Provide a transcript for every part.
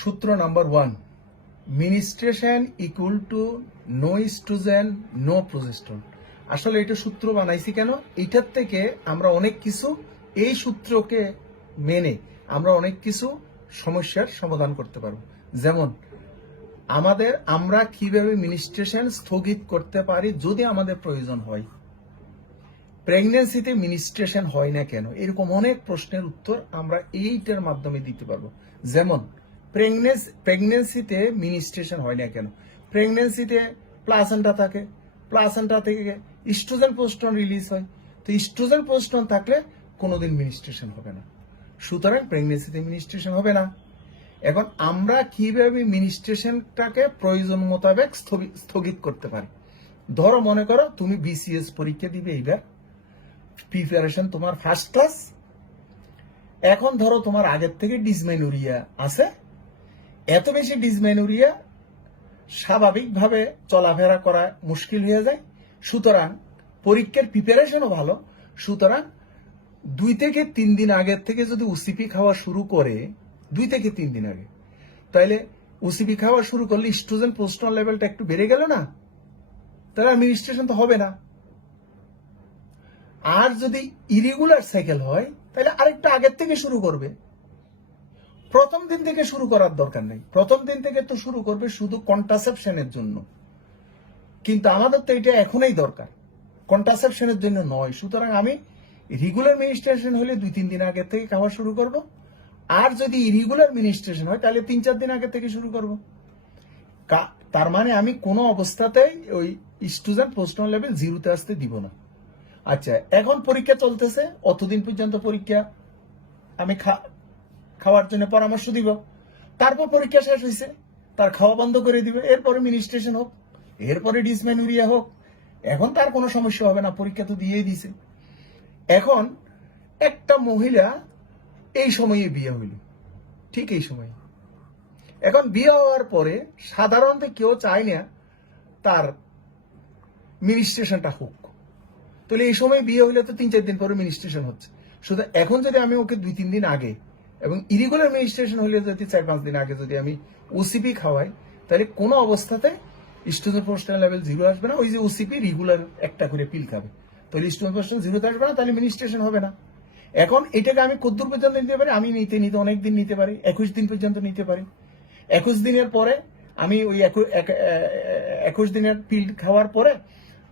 সূত্র number 1, menstruation equal to no estrogen no progesterone. আসলে এটা সূত্র বানাইছি কেন, এটার থেকে আমরা অনেক কিছু, এই সূত্রকে মেনে আমরা অনেক কিছু সমস্যার সমাধান করতে পারবো। যেমন আমরা কিভাবে মিনিস্ট্রেশন স্থগিত করতে পারি যদি আমাদের প্রয়োজন হয়, প্রেগন্যান্সিতে মিনিস্ট্রেশন হয় না কেন, এরকম অনেক প্রশ্নের উত্তর আমরা এইটার মাধ্যমে দিতে পারবো। যেমন প্রেগন্যান্সিতে মিনিস্ট্রেশন হয় না কেন, প্রেগন্যান্সিতে প্লাসেন্টা থাকে, প্লাসেন্টা থেকে ইস্ট্রোজেন প্রোজেস্টেরন রিলিজ হয়, তো ইস্ট্রোজেন প্রোজেস্টেরন থাকলে কোনোদিন মিনিস্ট্রেশন হবে না, সুতরাং প্রেগন্যান্সিতে মিনিস্ট্রেশন হবে না। এখন আমরা কিভাবে মিনিস্ট্রেশনটাকে প্রয়োজন মোতাবেক স্থগিত করতে পারি। ধরো মনে করো তুমি বিসিএস পরীক্ষা দিবে, এইবার প্রিপারেশন তোমার ফার্স্ট ক্লাস। এখন ধরো তোমার আগের থেকে ডিসমেনোরিয়া আছে, এত বেশি ডিসমেনোরিয়া স্বাভাবিকভাবে চলাফেরা করা মুশকিল হয়ে যায়, সুতরাং পরীক্ষার প্রিপারেশনও ভালো, সুতরাং 2 থেকে 3 দিন আগের থেকে যদি ওসিপি খাওয়া শুরু করে, 2 থেকে 3 দিন আগে, তাহলে ওসিপি খাওয়া শুরু করলে ইস্ট্রোজেন প্রোজেস্টেরন লেভেলটা একটু বেড়ে গেল না, তাহলে মিনিস্ট্রেশন তো হবে না। আর যদি ইরেগুলার সাইকেল হয় তাহলে আরেকটা আগের থেকে শুরু করবে, প্রথম দিন থেকে শুরু করার দরকার নেই, প্রথম দিন থেকে তো শুরু করবে শুধু কন্ট্রাসেপশনের জন্য, কিন্তু আমাদের তো এটা এখনই দরকার, কন্ট্রাসেপশনের জন্য নয়। সুতরাং আমি রেগুলার মিনিস্ট্রেশন হলে 2-3 দিন আগে থেকে খাওয়া শুরু করব, আর যদি ইরেগুলার মিনিস্ট্রেশন হয় তাহলে 3-4 দিন আগে থেকে শুরু করব। তার মানে আমি কোনো অবস্থাতেই ওই ইস্ট্রোজেন প্রোজেস্টেরন লেভেল 0-তে আসতে দিব না। আচ্ছা, এখন পরীক্ষা চলতেছে, অতদিন পর্যন্ত পরীক্ষা আমি খাওয়ার জন্য পরামর্শ দিব, তারপর পরীক্ষা শেষ হয়েছে তার খাওয়া বন্ধ করে দিবে, এরপরে মিনিস্ট্রেশন হোক, এরপরে ডিসমেনোরিয়া হোক, এখন তার কোনো সমস্যা হবে না, পরীক্ষা তো দিয়েই দিছে। এখন একটা মহিলা এই সময়ে বিয়ে হইল, ঠিক এই সময়ে, এখন বিয়ে হওয়ার পরে সাধারণত কেউ চায় না তার মিনিস্ট্রেশনটা হোক, তাহলে এই সময় বিয়ে হইলে তো 3-4 দিন পরে মিনিস্ট্রেশন হচ্ছে। শুধু এখন যদি আমি ওকে 2-3 দিন আগে, এবং ইরেগুলার মিনিস্ট্রেশন হইলে যদি 4-5 দিন আগে যদি আমি ওসিপি খাওয়াই, তাহলে কোনো অবস্থাতে ইস্ট্রোজেন প্রোজেস্টেরন লেভেল 0 আসবে না। ওই যে ওসিপি রেগুলার একটা করে পিল খাবে, তাহলে ইস্ট্রোজেন প্রোজেস্টেরন 0-তে আসবে না, তাহলে মিনিস্ট্রেশন হবে না। এখন এটাকে আমি কতদূর পর্যন্ত নিতে পারি, আমি নিতে অনেক দিন নিতে পারি, 21 দিন পর্যন্ত নিতে পারি। 21 দিনের পরে আমি ওই 21 দিনের পিল খাওয়ার পরে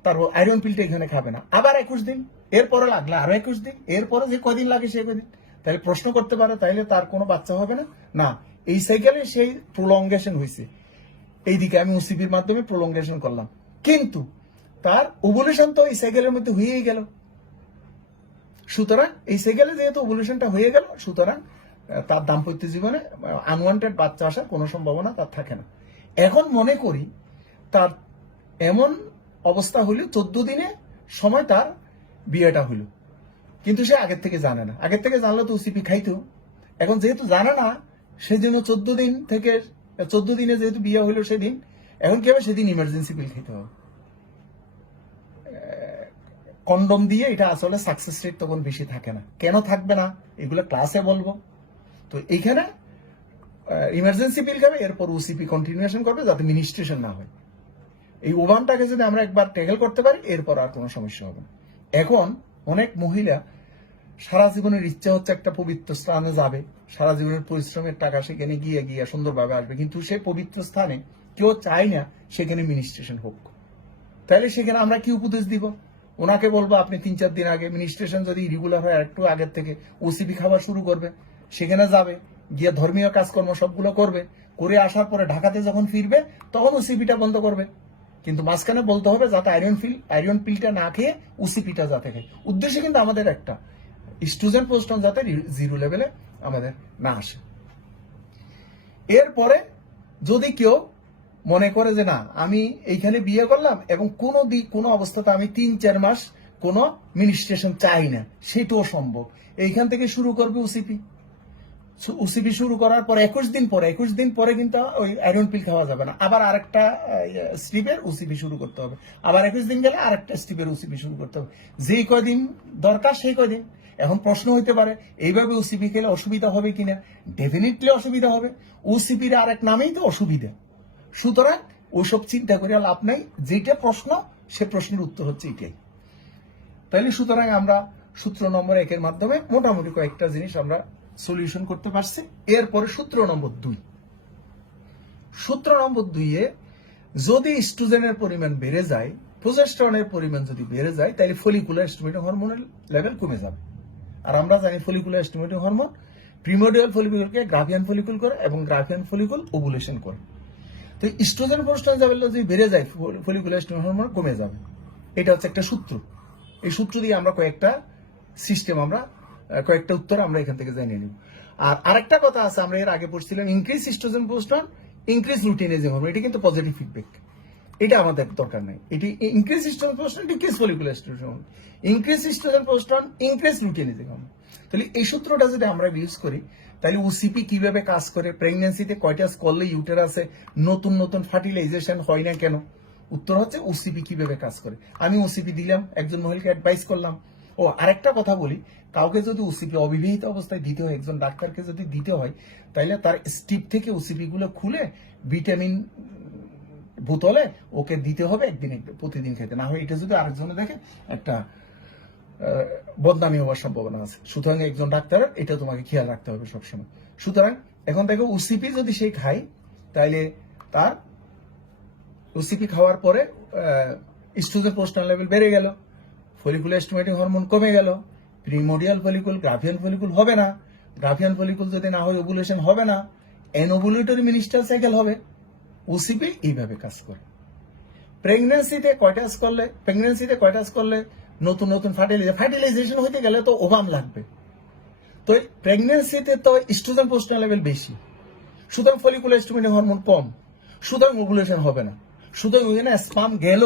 তারপর আয়রন পিলটা এখানে খাবে না, আবার 21 দিন, এরপরে লাগলে আরো 21 দিন, এরপরে যে কদিন লাগে সে কদিন। তাহলে প্রশ্ন করতে পারে তাইলে তার কোনো বাচ্চা হবে না, না, এই সাইকেলে সেই প্রলঙ্গেশন হয়েছে, এইদিকে আমি ওসিপির মাধ্যমে প্রলঙ্গেশন করলাম, কিন্তু তার ওভুলেশন তো এই সাইকেলের মধ্যে হয়েই গেল। সুতরাং এই সাইকেলে যেহেতু ওভুলেশনটা হয়ে গেল, সুতরাং তার দাম্পত্য জীবনে আনওয়ান্টেড বাচ্চা আসার কোনো সম্ভাবনা তার থাকে না। এখন মনে করি তার এমন অবস্থা হইল 14 দিনে সময় তার বিয়েটা হইল, কিন্তু সে আগের থেকে জানে না, আগের থেকে জানলে তো ওসিপি খাইতো, এখন যেহেতু জানে না সেই জন্য 14 দিনে যেহেতু বিয়ে হইলো সেদিন, এখন কি হবে, সেদিন ইমার্জেন্সি পিল খেতে হবে কন্ডম দিয়ে। এটা আসলে সাকসেস রেট তখন বেশি থাকে না, কেন থাকবে না এগুলো ক্লাসে বলবো। তো এইখানে ইমার্জেন্সি পিল খাবে, এরপর ওসিপি কন্টিনিউশন করবে যাতে মিনিস্ট্রেশন না হয়। এই ওভানটাকে যদি আমরা একবার ট্যাকেল করতে পারি, এরপর আর কোনো সমস্যা হবে না। এখন অনেক মহিলা সারা জীবনের ইচ্ছা হচ্ছে একটা পবিত্র স্থানে যাবে, সারা জীবনের পরিশ্রমের টাকা সেখানে গিয়ে সুন্দরভাবে আসবে, কিন্তু সে পবিত্র স্থানে কেউ চায় না সেখানে মিনিস্ট্রেশন হোক। তাহলে সেখানে আমরা কি উপদেশ দিব, ওনাকে বলবো আপনি 3-4 দিন আগে মিনিস্ট্রেশন যদি রেগুলার হয় একটু আগের থেকে ওসিপি খাওয়া শুরু করবে, সেখানে যাবে, গিয়ে ধর্মীয় কাজকর্ম সবগুলো করবে, করে আসার পরে ঢাকাতে যখন ফিরবে তখন ওসিপিটা বন্ধ করবে, কিন্তু মাঝখানে বলতে হবে যাতে আয়রন পিলটা না খেয়ে ওসিপিটা যাতে খায়। উদ্দেশ্য কিন্তু আমাদের একটা, ইস্ট্রোজেন প্রোজেস্টেরন যাতে 0 লেভেলে আমাদের না আসে। এরপরে যদি কেউ মনে করে যে না আমি এইখানে বিয়ে করলাম এবং কোনো অবস্থাতে আমি 3-4 মাস কোনো মিনিস্ট্রেশন চাই না, সেটাও সম্ভব। এইখান থেকে শুরু করবে ওসিপি শুরু করার পর 21 দিন পরে কিন্তু ওই আয়রন পিল খাওয়া যাবে না, আবার আরেকটা স্ট্রিপের ওসিপি শুরু করতে হবে, আবার 21 দিন গেলে আরেকটা স্ট্রিপের ওসিপি শুরু করতে হবে, যেই কয়দিন দরকার সেই কয়দিন। এখন প্রশ্ন হইতে পারে এইভাবে ওসিপি খেলে অসুবিধা হবে কিনা। ডেফিনেটলি অসুবিধা হবে, ওসিপির আর এক নামেই তো অসুবিধা। সুতরাং ওসব চিন্তা করে লাভ নাই, যেটা প্রশ্ন সে প্রশ্নের উত্তর হচ্ছে এটাই। তাইলে সুতরাং আমরা সূত্র নম্বর 1 এর মাধ্যমে মোটামুটি কয়েকটা জিনিস আমরা সলিউশন করতে পারছি। এরপরে সূত্র নম্বর 2। সূত্র নম্বর 2 এ যদি স্ট্রোজেনের পরিমাণ বেড়ে যায়, প্রোজেস্টেরনের পরিমাণ যদি বেড়ে যায়, তাহলে ফলিকুলার স্টিমুলেটিং হরমোনের লেভেল কমে যাবে। আর আমরা জানি ফলিকুলার স্টিমুলেটিং হরমোন প্রিমোডিয়াল ফলিকুলকে গ্রাভিয়ান ফলিকুল করে এবং গ্রাভিয়ান ফলিকুল ওভুলেশন করে। তো স্ট্রোজেন প্রোজেস্টেরন লেভেল যদি বেড়ে যায়, ফলিকুলার স্টিমুলেটিং হরমোন কমে যাবে। এটা হচ্ছে একটা সূত্র। এই সূত্র দিয়ে আমরা কয়েকটা সিস্টেম, আমরা কয়েকটা উত্তর আমরা এখান থেকে জানিয়ে নিব। আর আরেকটা কথা আছে, আমরা এর আগে পড়ছিলাম increase oestrogen progesterone increase luteinizing hormone. এটা কিন্তু পজিটিভ ফিডব্যাক, এটা আমাদের দরকার নাই। এটি increase oestrogen progesterone decrease follicular stimulating hormone, increase oestrogen progesterone increase luteinizing hormone. তাহলে এই সূত্রটা যদি আমরা ইউজ করি, তাহলে ওসিপি কিভাবে কাজ করে, প্রেগন্যান্সিতে কয়টা করলে ইউটেরাসে নতুন নতুন ফার্টিলাইজেশন হয় না কেন, উত্তর হচ্ছে ওসিপি কিভাবে কাজ করে। আমি ওসিপি দিলাম, একজন মহিলাকে অ্যাডভাইস করলাম। ও আরেকটা কথা বলি, কাউকে যদি ওসিপি অবিবাহিত অবস্থায় দিতে হয়, একজন ডাক্তারকে যদি দিতে হয়, তাহলে তার স্টিপ থেকে ওসিপি গুলো খুলে ভিটামিন বোতলে ওকে দিতে হবে একদিন, প্রতিদিন খেতে। না হয় এটা যদি আরেকজনে দেখে একটা বদনামি হওয়ার সম্ভাবনা আছে। সুতরাং একজন ডাক্তারের এটা তোমাকে খেয়াল রাখতে হবে সবসময়। সুতরাং এখন দেখো ওসিপি যদি সে খায়, তাহলে তার ওসিপি খাওয়ার পরে ইস্ট্রোজেন প্রোজেস্টেরন লেভেল বেড়ে গেল, ফলিকুলার স্টিমুলেটিং হরমোন কমে গেল, প্রিমোডিয়াল ফলিকুল গ্রাভিয়ান ফলিকুল হবে না, গ্রাভিয়ান ফলিকুল যদি না হয় ওভুলেশন হবে না, অ্যানোভুলেটরি মিনিস্ট্রাল সাইকেল হবে। ওসিপি এইভাবে কাজ করে। প্রেগন্যান্সিতে কয়টা করলে নতুন নতুন ফার্টিলাইজেশন হইতে গেলে তো ওভাম লাগবে। তো প্রেগন্যান্সিতে তো ইস্ট্রোজেন প্রোজেস্টেরন লেভেল বেশি, সুতরাং ফলিকুলার স্টিমুলেটিং হরমোন কম, সুতরাং ওভুলেশন হবে না। সুতরাং ওইখানে স্পাম গেল,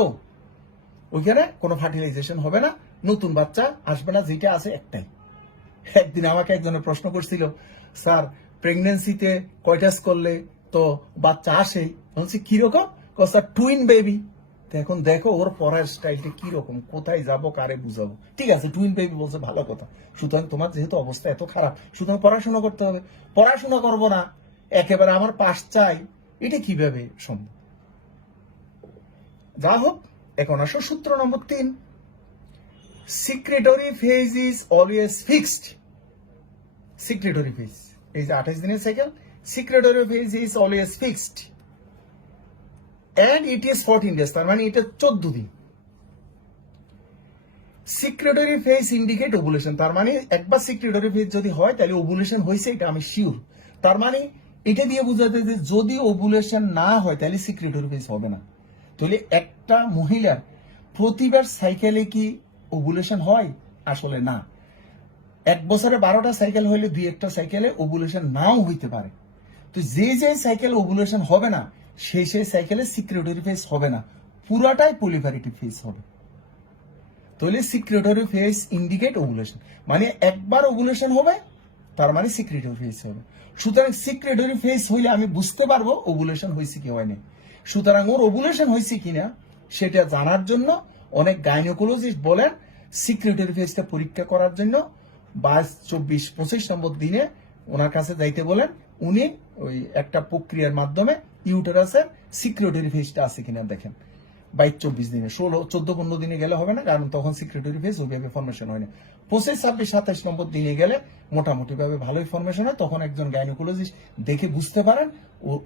ওইখানে কোনো ফার্টিলাইজেশন হবে না, নতুন বাচ্চা আসবে না, যেটা আছে একটাই। একদিন আমাকে একজনের প্রশ্ন করছিল, স্যার প্রেগন্যান্সিতে কয়টা করলে তো বাচ্চা আসে, বলছি কিরকম, স্যার টুইন বেবি। এখন দেখো ওর পড়ার স্টাইলটা কিরকম, কোথায় যাবো, কারে বুঝাবো। ঠিক আছে, টুইন বেবি বলছে, ভালো কথা। সুতরাং তোমার যেহেতু অবস্থা এত খারাপ, সুতরাং পড়াশোনা করতে হবে। পড়াশোনা করবো না, একেবারে আমার পাস চাই, এটা কিভাবে সম্ভব? যা হোক, এখন আসো সূত্র নম্বর 3। Secretory phase is always fixed. Secretory phase, এই যে 28 দিনের cycle, secretory phase is always fixed and it is 14 days, তার মানে এটা 14 দিন। সিক্রেটরি ফেজ ইন্ডিকেট ওভুলেশন, তার মানে একবার সিক্রেটরি ফেজ যদি হয় তাহলে ওভুলেশন হয়েছে, এটা আমি শিওর। তার মানে এটা দিয়ে বোঝাতে যে যদি ওভুলেশন না হয় তাহলে সিক্রেটরি ফেজ হবে না। তাহলে একটা মহিলার প্রতিবার সাইকেলে কি ওভুলেশন হয়? আসলে না। এক বছরে 12টা সাইকেল হইলে 2-1টা সাইকেলে ওভুলেশন নাও হইতে পারে। তো যে সাইকেল ওভুলেশন হবে না, সেই সাইকেলে সিক্রেটরি ফেজ হবে না, পুরাটাই পলিফারেটিভ ফেজ হবে। তাহলে সিক্রেটরি ফেজ ইন্ডিকেট ওভুলেশন, মানে একবার ওভুলেশন হবে, তার মানে সিক্রেটরি ফেজ হবে। সুতরাং সিক্রেটরি ফেজ হইলে আমি বুঝতে পারবো ওভুলেশন হয়েছে কি হয়নি। সুতরাং ওর ওভুলেশন হয়েছে কিনা সেটা জানার জন্য অনেক গাইনোকোলজিস্ট বলেন সিক্রেটরি ফেজটা পরীক্ষা করার জন্য 22, 24, 25 নম্বর দিনে ওনার কাছে যাইতে বলেন। উনি ওই একটা প্রক্রিয়ার মাধ্যমে ইউটেরাসের সিক্রেটরি ফেজটা আছে কিনা দেখেন। 22, 24 দিনে, 16, 14, 15 দিনে গেলে হবে না, কারণ তখন সিক্রেটরি ফেজ ওইভাবে ফর্মেশন হয় না। 25, 26, 27 নম্বর দিনে গেলে মোটামুটি ভাবে ভালোই ফর্মেশন হয়, তখন একজন গাইনোকোলজিস্ট দেখে বুঝতে পারেন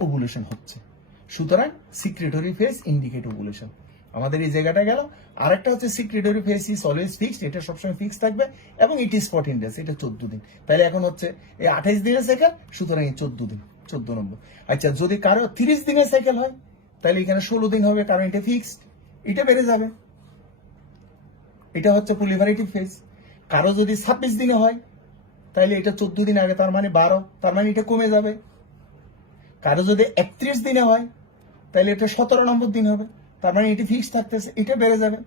ওভুলেশন হচ্ছে। সুতরাং সিক্রেটরি ফেজ ইন্ডিকেট ওভুলেশন। আমাদের এই জায়গাটা গেল। আরেকটা হচ্ছে secretory phase is always fixed, এটা সবসময় ফিক্স থাকবে, এবং ইট ইজ 14 ডেজ, এটা 14 দিন। তাহলে এখন হচ্ছে এই 28 দিনের সাইকেল, সুতরাং এই 14 দিন, 14 নম্বর। আচ্ছা, যদি কারো 30 দিনের সাইকেল হয়, তাহলে এখানে 16 দিন হবে, কারণ এটা ফিক্সড, এটা বেড়ে যাবে, এটা হচ্ছে পলিফারেটিভ ফেজ। কারো যদি 26 দিনে হয়, তাহলে এটা 14 দিন আগে, তার মানে 12, তার মানে এটা কমে যাবে। কারো যদি 31 দিনে হয়, তাহলে এটা 17 নম্বর দিন হবে, তার মানে এটি ফিক্স থাকতেছে, এটা বেড়ে যাবে।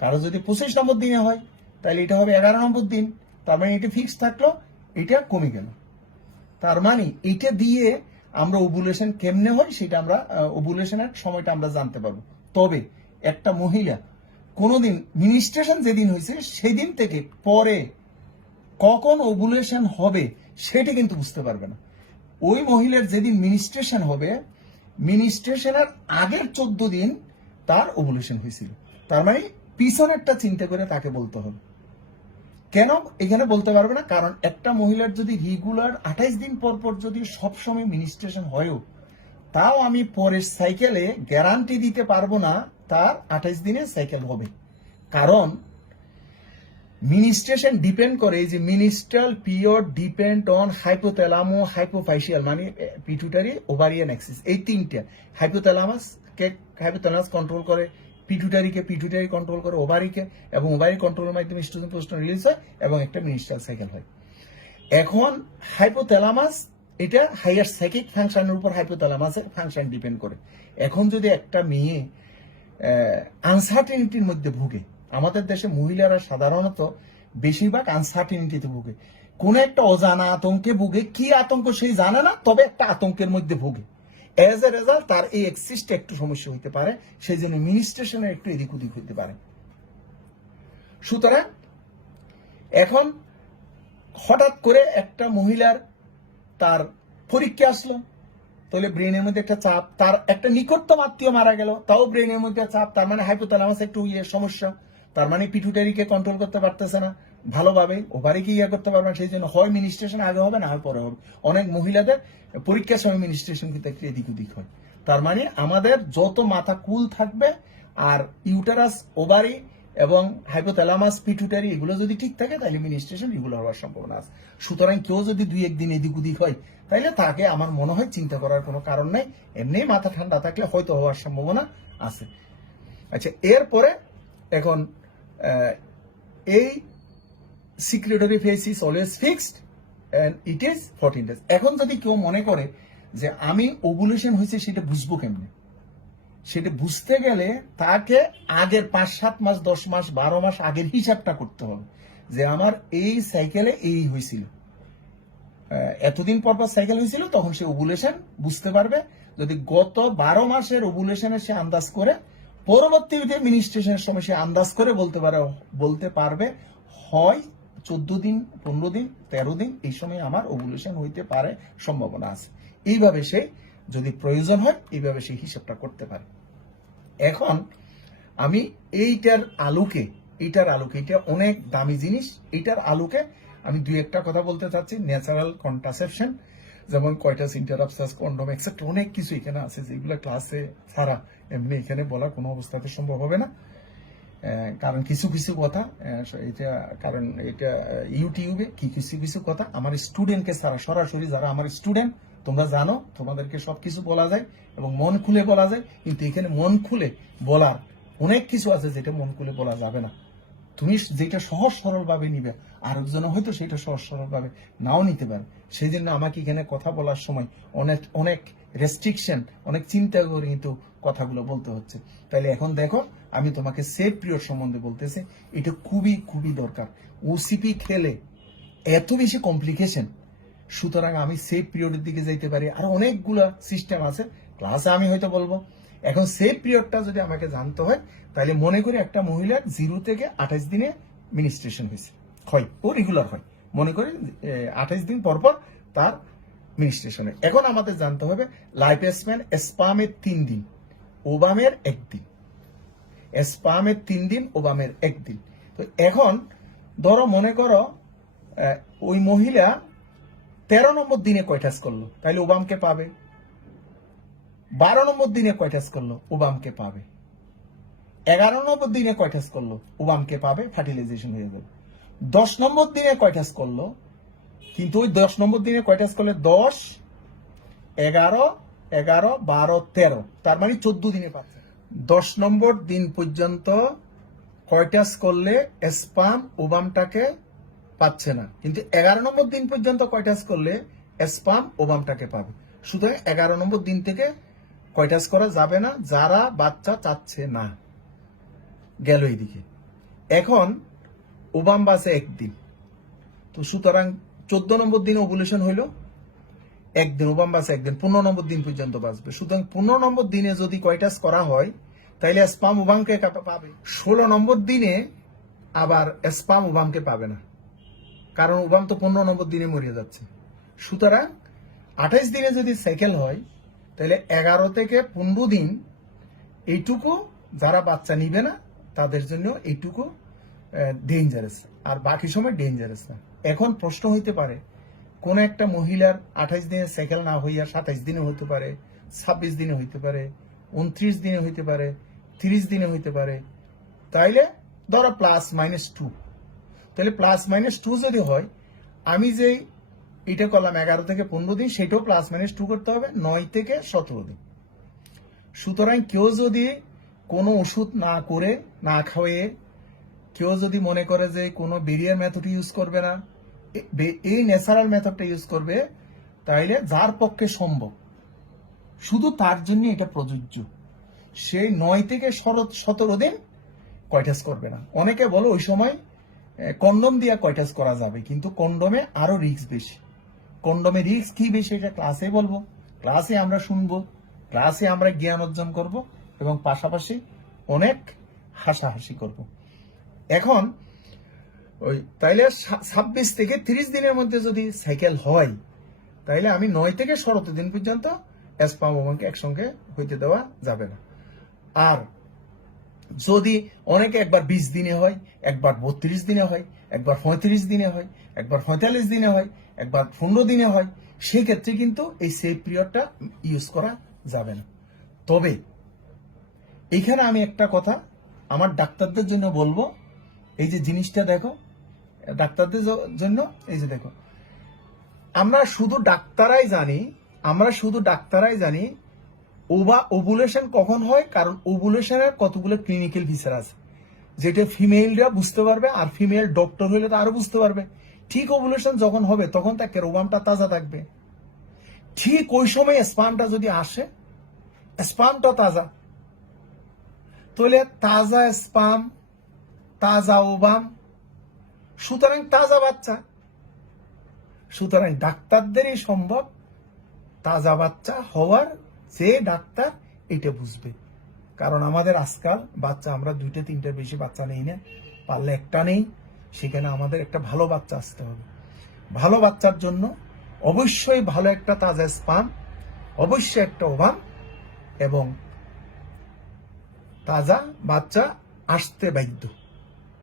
কারো যদি 25 নম্বর দিনে হয়, তাহলে এটা হবে 11 নম্বর দিন, তার মানে এটি ফিক্স থাকলো, এটা কমে গেল। তার মানে এটা দিয়ে আমরা ওভুলেশন কেমনে হয় সেটা আমরা ওভুলেশনের সময়টা আমরা জানতে পারবো। তবে একটা মহিলা কোনোদিন মিনিস্ট্রেশন যেদিন হয়েছে সেদিন থেকে পরে কখন ওভুলেশন হবে সেটা কিন্তু বুঝতে পারবে না। ওই মহিলার যেদিন মিনিস্ট্রেশন হবে, মিনিস্ট্রেশনের আগের 14 দিন তার ওভুলেশন হয়েছিল। তার মানে পিছনেরটা চিন্তা করে তাকে বলতে হবে। কেন এখানে বলতে পারবে না? কারণ একটা মহিলার যদি রেগুলার 28 দিন পর পর যদি সবসময় মিনিস্ট্রেশন হয়ও, তাও আমি পরের সাইকেলে গ্যারান্টি দিতে পারবো না তার 28 দিনে সাইকেল হবে। কারণ মিনিস্ট্রেশন ডিপেন্ড করে, যে মিনিস্ট্রাল পিরিয়ড ডিপেন্ড অন হাইপোথ্যালামো হাইপোফাইসিয়াল, মানে পিটুটারি, ওভারিয়ান অ্যাক্সিস, এই তিনটা। হাইপোথ্যালামাস কন্ট্রোল করে পিটুটারিকে, পিটুটারি কন্ট্রোল করে ওভারিকে, এবং ওভারি কন্ট্রোলের মাধ্যমে ইস্ট্রোজেন প্রোস্টেরন রিলিজ হয় এবং একটা মিনিস্ট্রাল সাইকেল হয়। এখন হাইপোথ্যালামাস এটা হাইয়ার সাইকিক ফাংশনের উপর হাইপোথ্যালামাসের ফাংশন ডিপেন্ড করে। এখন যদি একটা মেয়ে আনসার্টেনিটির মধ্যে ভুগে, আমাদের দেশে মহিলারা সাধারণত বেশিরভাগ আনসার্টেনিটিতে ভুগে, কোন একটা অজানা আতঙ্কে ভুগে, কি আতঙ্ক সেই জানে না, তবে একটা আতঙ্কের মধ্যে ভুগে। এজ এ রেজাল্ট তার এই এক্সিস্টে একটু সমস্যা হইতে পারে, সেই জন্য মিনিস্ট্রেশনের একটু এদিক ওদিক হইতে পারে। সুতরাং এখন হঠাৎ করে একটা মহিলার তার পরীক্ষা আসলো, তাহলে ব্রেনের মধ্যে একটা চাপ, তার একটা নিকটতম আত্মীয় মারা গেল, তাও ব্রেনের মধ্যে চাপ, তার মানে হাইপোথ্যালামাস একটু সমস্যা, তার মানে পিটুটারিকে কন্ট্রোল করতে পারতেছে না ভালোভাবে, ওভারিকে করতে পারবে না, সেই জন্য হয় মিনিস্ট্রেশন আগে হবে না আর পরে হবে। অনেক মহিলাদের পরীক্ষার সময় মিনিস্ট্রেশন কিন্তু একটু এদিক ওদিক হয়। তার মানে আমাদের যত মাথা কুল থাকবে আর ইউটারাস, ওভারি এবং হাইপোথ্যালামাস, পিটুটারি এগুলো যদি ঠিক থাকে, তাহলে মিনিস্ট্রেশন এগুলো হওয়ার সম্ভাবনা আছে। সুতরাং কেউ যদি 2-1 দিন এদিক ওদিক হয়, তাইলে তাকে আমার মনে হয় চিন্তা করার কোনো কারণ নাই, এমনি মাথা ঠান্ডা থাকলে হয়তো হওয়ার সম্ভাবনা আছে। আচ্ছা, এরপরে এখন এই secretory phase is always fixed and it is 14 days। এখন যদি কেউ মনে করে যে আমি ওভুলেশন হয়েছে সেটা বুঝবো কেমনে, সেটা বুঝতে গেলে তাকে আগের 5-7 মাস, 10 মাস, 12 মাস আগের হিসাবটা করতে হবে, যে আমার এই সাইকেলে এই হয়েছিল, এতদিন পর পর সাইকেল হয়েছিল, তখন সে ওভুলেশন বুঝতে পারবে। যদি গত 12 মাসের ওভুলেশনের সে আন্দাজ করে, পরবর্তীতে মিনিস্ট্রেশনের সময় সে আন্দাজ করে বলতে পারবে হয় 14 দিন, 15 দিন, 13 দিন, এই সময় আমার ওভুলেশন হইতে পারে, সম্ভাবনা আছে। এইভাবে সে যদি প্রয়োজন হয়, এইভাবে সে হিসাবটা করতে পারে। এখন আমি এইটার আলোকে, এটা অনেক দামি জিনিস, এইটার আলোকে আমি 2-1টা কথা বলতে চাচ্ছি। ন্যাচারাল কন্ট্রাসেপশন, যেমন কয়টাস, ইন্টারাপশাস, কন্ডম এক্সেট্রা, অনেক কিছু এখানে আছে যেগুলো ক্লাসে ছাড়া এমনি এখানে বলা কোনো অবস্থাতে সম্ভব হবে না। কারণ কিছু কিছু কথা এটা ইউটিউবে কিছু কথা আমার স্টুডেন্টকে ছাড়া, সরাসরি যারা আমার স্টুডেন্ট তোমরা জানো, তোমাদেরকে সবকিছু বলা যায় এবং মন খুলে বলা যায়, কিন্তু এখানে মন খুলে বলার অনেক কিছু আছে যেটা মন খুলে বলা যাবে না। তুমি যেটা সহজ সরল ভাবে নিবে, আর একজন হয়তো সেটা সহজ সরল ভাবে নাও নিতে পারে। সেই জন্য আমাকে এখানে কথা বলার সময় অনেক রেস্ট্রিকশন, অনেক চিন্তা করে কিন্তু কথাগুলো বলতে হচ্ছে। তাইলে এখন দেখো, আমি তোমাকে সেফ পিরিয়ড সম্বন্ধে বলতেছি, এটা খুবই খুবই দরকার। ওসিপি খেলে এত বেশি কমপ্লিকেশন, সুতরাং আমি সেফ পিরিয়ডের দিকে যাইতে পারি। আর অনেকগুলো সিস্টেম আছে, ক্লাসে আমি হয়তো বলবো। এখন সেফ পিরিয়ডটা যদি আমাকে জানতে হয়, তাহলে মনে করি একটা মহিলার 0 থেকে 28 দিনে মিনিস্ট্রেশন হয়েছে, হয় ও রেগুলার হয়, মনে করি 28 দিন পর পর তার মিনিস্ট্রেশন হয়। এখন আমাদের জানতে হবে লাইফ স্প্যান, স্পামের 3 দিন, ওবামের 1 দিন, স্পামের 3 দিন, ওবামের 1 দিন। তো এখন ধরো মনে করো ওই মহিলা 13 নম্বর দিনে কয়টাস করলো, তাহলে ওবামকে পাবে। 12 নম্বর দিনে কয়টাস করলো, ওবামকে পাবে। 11 নম্বর দিনে কয়টাস করলো, ওবামকে পাবে, ফার্টিলাইজেশন হয়ে যাবে। 10 নম্বর দিনে কয়টাস করলো, কিন্তু ওই 10 নম্বর দিনে কয়টাস করলে 10, 11, 12, 13, তার মানে 14 দিনে পাচ্ছে। 10 নম্বর দিন পর্যন্ত কয়টাস করলে স্পাম ওবামটাকে পাচ্ছে না, কিন্তু 11 নম্বর দিন পর্যন্ত কয়টাস করলে স্পাম ওবামটাকে পাবে। সুতরাং 11 নম্বর দিন থেকে কয়টাস করা যাবে না যারা বাচ্চা চাচ্ছে না। গেল এইদিকে। এখন ওবাম বাসে 1 দিন, তো সুতরাং 14 নম্বর দিনে ওভুলেশন হইল, 1 দিন, ওবাম বাসে 1 দিন, 15 নম্বর দিন পর্যন্ত বাঁচবে। সুতরাং 15 নম্বর দিনে যদি কয়টাস করা হয়, তাইলে স্পাম ওবামকে পাবে। 16 নম্বর দিনে আবার স্পাম ওবামকে পাবে না। কারণ ওভাম তো 15 নম্বর দিনে মরে যাচ্ছে। সুতরাং 28 দিনে যদি সাইকেল হয় তাহলে 11 থেকে 15 দিন এইটুকু যারা বাচ্চা নিবে না তাদের জন্য এইটুকু ডেঞ্জারাস, আর বাকি সময় ডেঞ্জারাস না। এখন প্রশ্ন হইতে পারে কোন একটা মহিলার 28 দিনে সাইকেল না হইয়া 27 দিনে হতে পারে, 26 দিনে হইতে পারে, 29 দিনে হইতে পারে, 30 দিনে হইতে পারে, তাইলে ধরো +-2, তাহলে +-2 যদি হয়, আমি যেই এটা করলাম 11 থেকে 15 দিন, সেটাও +-2 করতে হবে 9 থেকে 17 দিন। সুতরাং কেউ যদি কোনো ওষুধ না করে, না খাওয়ে, কেউ যদি মনে করে যে কোনো বেরিয়ার মেথড ইউজ করবে না, এই ন্যাচারাল মেথডটা ইউজ করবে, তাইলে যার পক্ষে সম্ভব শুধু তার জন্য এটা প্রযোজ্য। সেই 9 থেকে 17 দিন কয়টাস করবে না। অনেকে বলো ওই সময় কন্ডম দিয়ে কয়টাস করা যাবে, কিন্তু কন্ডমে আরো রিস্ক বেশি। কন্ডমে রিস্ক কি বেশি এটা ক্লাসে বলবো, ক্লাসে আমরা শুনবো, ক্লাসে আমরা জ্ঞান অর্জন করব এবং পাশাপাশি অনেক হাসাহাসি করব। এখন ওই তাইলে 26 থেকে 30 দিনের মধ্যে যদি সাইকেল হয়, তাইলে আমি 9 থেকে 17 দিন পর্যন্ত স্পাম ওভামকে একসঙ্গে হইতে দেওয়া যাবে না। আর যদি অনেকে একবার 20 দিনে হয়, একবার 32 দিনে হয়, একবার 35 দিনে হয়, একবার 45 দিনে হয়, একবার 15 দিনে হয়, সেই ক্ষেত্রে কিন্তু এই সেফ পিরিয়ডটা ইউজ করা যাবে না। তবে এইখানে আমি একটা কথা আমার ডাক্তারদের জন্য বলবো, এই যে জিনিসটা দেখো, ডাক্তারদের জন্য এই যে দেখো, আমরা শুধু ডাক্তারাই জানি ওভুলেশন কখন হয়, কারণ ওভুলেশনের কতগুলো ক্লিনিক্যাল ফিচার আছে যেটা ফিমেলরা বুঝতে পারবে, আর ফিমেল ডক্টর হইলে তো আরো বুঝতে পারবে। ঠিক ওভুলেশন যখন হবে তখন তাকে ওভামটা তাজা থাকবে, ঠিক ওই সময় স্পামটা যদি আসে, স্পামটা তাজা, তাহলে তাজা স্পাম, তাজা ওভাম, সুতরাং তাজা বাচ্চা। সুতরাং ডাক্তারদেরই সম্ভব তাজা বাচ্চা হওয়ার, যে ডাক্তার এটা বুঝবে। কারণ আমাদের আজকাল বাচ্চা আমরা 2-3টার বেশি বাচ্চা নেই না, পারলে একটা নেই, সেখানে আমাদের একটা ভালো বাচ্চা আসতে হবে। ভালো বাচ্চার জন্য অবশ্যই ভালো একটা তাজা স্পাম, অবশ্যই একটা ওভাম এবং তাজা বাচ্চা আসতে বাধ্য।